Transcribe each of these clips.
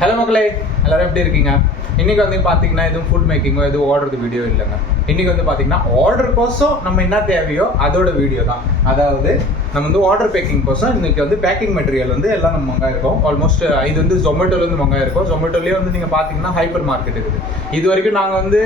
Hello மக்களே, எல்லாரும் எப்படி இருக்கீங்க? இன்னைக்கு வந்து பார்த்தீங்கன்னா எதுவும் ஃபுட் மேக்கிங்கோ எதுவும் ஆர்டருக்கு வீடியோ இல்லைங்க. இன்னைக்கு வந்து பார்த்தீங்கன்னா ஆர்டருக்கோசம் நம்ம என்ன தேவையோ அதோட வீடியோ தான். அதாவது நம்ம வந்து ஆர்டர் பேக்கிங் கோசம் இன்னைக்கு வந்து பேக்கிங் மெட்டீரியல் வந்து எல்லாம் நம்ம வாங்கியிருக்கோம். ஆல்மோஸ்ட் இது வந்து ஜொமேட்டோலேருந்து வாங்கியிருக்கோம். ஜொமேட்டோலேயே வந்து நீங்கள் பார்த்தீங்கன்னா ஹைப்பர் மார்க்கெட் இருக்குது. இது வரைக்கும் நாங்கள் வந்து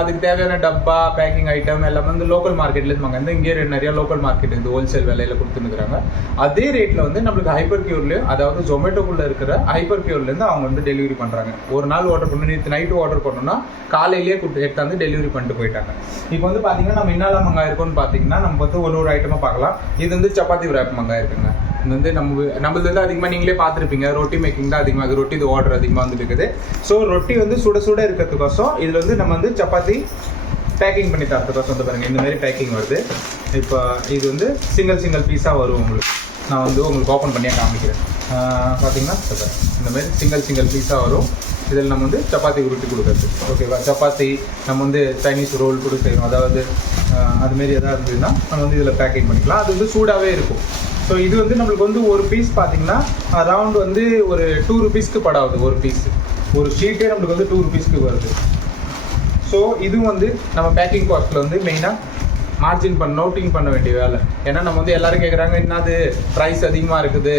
அதுக்கு தேவையான டப்பா பேக்கிங் ஐட்டம் எல்லாம் வந்து லோக்கல் மார்க்கெட்லேருந்து வாங்க. இங்கே நிறைய லோக்கல் மார்க்கெட் இருக்குது, ஹோல்சேல் விலையில கொடுத்துருக்குறாங்க. அதே ரேட்டில் வந்து நம்மளுக்கு ஹைப்பர் கியூர்லேயும், அதாவது ஜொமேட்டோக்குள்ளே இருக்கிற ஹைப்பர் கியூர்லேருந்து அவங்க வந்து டெலிவரி பண்ணுறாங்க. ஒரு நாள் ஆர்டர் பண்ணி நேற்று நைட்டு ஆர்டர் பண்ணோம்னா காலையிலேயே எடுத்தாந்து டெலிவரி பண்ணிட்டு போயிட்டாங்க. இப்போ வந்து பார்த்தீங்கன்னா நம்ம என்னெல்லாம் மங்காயிருக்கோம்னு பார்த்தீங்கன்னா நம்ம வந்து ஒரு ஐட்டமாக பார்க்கலாம். இது வந்து சப்பாத்தி விராப் மங்காயிருக்குங்க. இது வந்து நம்மளது வந்து அதிகமாக நீங்களே பார்த்துருப்பீங்க, ரொட்டி மேக்கிங் தான் அதிகமாக. ரொட்டி இது ஆர்டர் அதிகமாக வந்து இருக்குது. ஸோ ரொட்டி வந்து சுட சுட இருக்கிறதுக்கோசம் இதில் வந்து நம்ம வந்து சப்பாத்தி பேக்கிங் பண்ணி தரதுக்கோசம் வந்து பாருங்கள் இந்த மாதிரி பேக்கிங் வருது. இப்போ இது வந்து சிங்கிள் பீஸாக வரும். நான் வந்து உங்களுக்கு ஓப்பன் பண்ணியாக காமிக்கிறேன். பார்த்தீங்கன்னா இந்த மாதிரி சிங்கிள் பீஸாக வரும். இதில் நம்ம வந்து சப்பாத்தி உருட்டி கொடுக்குறது. ஓகேவா? சப்பாத்தி நம்ம வந்து சைனீஸ் ரோல் கூட செய்யணும். அதாவது அதுமாரி எதாவது இருந்ததுன்னா நம்ம வந்து இதில் பேக்கிங் பண்ணிக்கலாம். அது வந்து சூடாகவே இருக்கும். ஸோ இது வந்து நம்மளுக்கு வந்து ஒரு பீஸ் பார்த்தீங்கன்னா அரவுண்ட் வந்து ஒரு 2 rupeesக்கு படாது. ஒரு பீஸ், ஒரு ஷீட்டே நம்மளுக்கு வந்து 2 rupeesக்கு வருது. ஸோ இதுவும் வந்து நம்ம பேக்கிங் காஸ்ட்டில் வந்து மெயினாக நோட்டிங் பண்ண வேண்டிய வேலை. ஏன்னா நம்ம வந்து எல்லாரும் கேட்குறாங்க, என்னது ப்ரைஸ் அதிகமாக இருக்குது,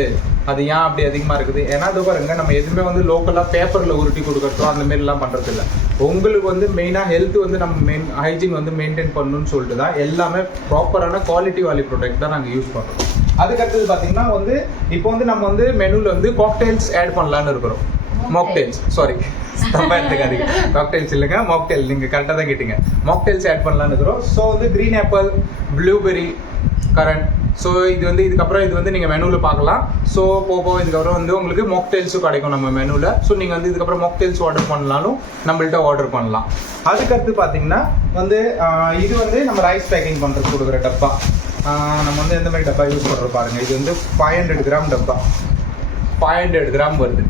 அது ஏன் அப்படி அதிகமாக இருக்குது? ஏன்னா அது பாருங்க, நம்ம எதுவுமே வந்து லோக்கலாக பேப்பரில் உருட்டி கொடுக்குறதோ அந்த மாரிலாம் பண்ணுறது இல்லை. உங்களுக்கு வந்து மெயினாக ஹெல்த் வந்து நம்ம ஹைஜீன் வந்து மெயின்டைன் பண்ணணும்னு சொல்லிட்டு தான் எல்லாமே ப்ராப்பரான குவாலிட்டி வாலி ப்ராடக்ட் தான் நாங்கள் யூஸ் பண்ணுறோம். அதுக்கடுத்தது பார்த்தீங்கன்னா வந்து இப்போ வந்து நம்ம வந்து மெனுவில் வந்து காக்டெயில்ஸ் ஆட் பண்ணலான்னு இருக்கிறோம். மாக்டெயில்ஸ், சாரி தப்பா எடுத்துக்காதீங்க, காக்டெயில்ஸ் இல்லைங்க, மாக்டெயில். நீங்கள் கரெக்டாக தான் கேட்டீங்க. மாக்டெயில்ஸ் ஆட் பண்ணலான்னு இருக்கிறோம். ஸோ வந்து green apple, blueberry, current. So இது வந்து இதுக்கப்புறம் இது வந்து நீங்கள் மெனுவில் பார்க்கலாம். ஸோ போக இதுக்கப்புறம் வந்து உங்களுக்கு மாக்டெயில்ஸும் கிடைக்கும் நம்ம மெனுவில். ஸோ நீங்கள் வந்து இதுக்கப்புறம் மாக்டெயில்ஸ் ஆர்டர் பண்ணலாலும் நம்மள்ட்ட ஆர்டர் பண்ணலாம். அதுக்கடுத்து பார்த்தீங்கன்னா வந்து இது வந்து நம்ம ரைஸ் பேக்கிங் பண்ணுறது கொடுக்குற டப்பா. நம்ம வந்து எந்த மாதிரி டப்பா யூஸ் பண்ணுறோம் பாருங்கள். இது வந்து 500 கிராம் டப்பா, 500 கிராம் வருது.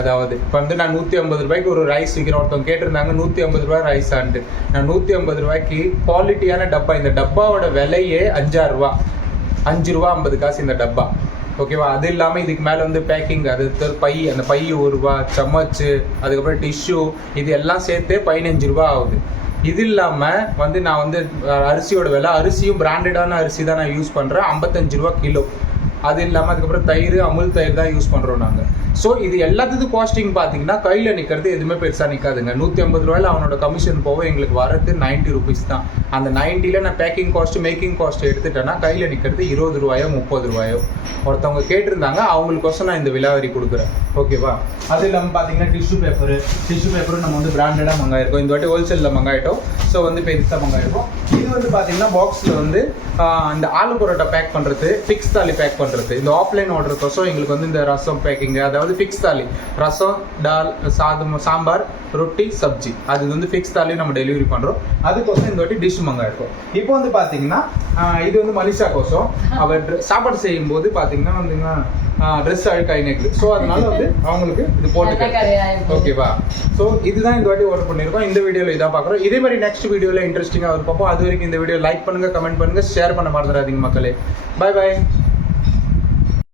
அதாவது இப்போ வந்து நான் 150 ரூபாய்க்கு ஒரு ரைஸ் விற்கிறேன். ஒருத்தவங்க கேட்டிருந்தாங்க 150 ரூபாய் ரைஸ் ஆண்டு. நான் 150 ரூபாய்க்கு குவாலிட்டியான டப்பா. இந்த டப்பாவோட விலையே 5 ரூபா, 5 ரூபா 50 காசு இந்த டப்பா. ஓகேவா? அது இல்லாமல் இதுக்கு மேலே வந்து பேக்கிங், அது பை, அந்த பை 1 ரூபா, சம்மச்சு, அதுக்கப்புறம் டிஷ்யூ, இது எல்லாம் சேர்த்து 15 ரூபா ஆகுது. இது இல்லாமல் வந்து நான் வந்து அரிசியோட விலை, அரிசியும் பிராண்டடான அரிசி தான் நான் யூஸ் பண்ணுறேன், 55 ரூபா கிலோ. அது இல்லாமல் அதுக்கப்புறம் தயிர், அமுல் தயிர் தான் யூஸ் பண்ணுறோம் நாங்கள். ஸோ இது எல்லாத்துக்கும் காஸ்டிங் பார்த்தீங்கன்னா கையில் நிற்கிறது எதுவுமே பெருசாக நிற்காதுங்க. 150 ரூபாயில் அவனோட கமிஷன் போக எங்களுக்கு வரது 90 rupees தான். அந்த 90ல் நான் பேக்கிங் காஸ்ட், மேக்கிங் காஸ்ட் எடுத்துட்டேன்னா கையில் நிற்கிறது 20 ரூபாயோ 30 ரூபாயோ. ஒருத்தவங்க கேட்டிருந்தாங்க, அவங்களுக்கோசம் நான் இந்த விலாவரி கொடுக்குறேன். ஓகேவா? அது இல்லாமல் பார்த்தீங்கன்னா டிஷ்யூ பேப்பரும் நம்ம வந்து பிராண்டடாக மங்காயிருக்கோம். இந்த வாட்டி ஹோல்சேலில் மங்காயிட்டோம். ஸோ வந்து பெருசாக மங்காயிருக்கோம். இது வந்து பார்த்தீங்கன்னா பாக்ஸில் வந்து இந்த ஆலு பரோட்டா பேக் பண்ணுறது, ஃபிக்ஸ் தாலி பேக் பண்ணுறது. இந்த ஆஃப்லைன் ஆர்டருக்கோசம் எங்களுக்கு வந்து இந்த ரசம் பேக்கிங், அதாவது ஃபிக்ஸ் தாலி, ரசம், டால், சாதம், சாம்பார், ரொட்டி, சப்ஜி, அது வந்து ஃபிக்ஸ் தாலியும் நம்ம டெலிவரி பண்ணுறோம். அதுக்கோசம் இந்த வாட்டி டிஷ் மங்காயிருக்கோம். இப்போ வந்து பார்த்தீங்கன்னா இது வந்து மலிஷா கோசம் அவர் சாப்பாடு செய்யும் போது பார்த்தீங்கன்னா வந்துங்கன்னா ட்ரெஸ் அழுக்காய் நெக்கு. ஸோ அதனால வந்து அவங்களுக்கு இது போட்டுக்க. ஓகேவா? ஸோ இதுதான் இந்த வாட்டி ஆர்டர் பண்ணியிருக்கோம். இந்த வீடியோவில் இதாக பார்க்குறோம். இதே மாதிரி நெக்ஸ்ட் வீடியோவில் இன்ட்ரெஸ்டிங்காக பார்ப்போம். அது வரைக்கும் இந்த வீடியோ லைக் பண்ணுங்கள், கமெண்ட் பண்ணுங்கள், ஷேர் பண்ண மறந்துடாதீங்க மக்களே. பாய் பாய்.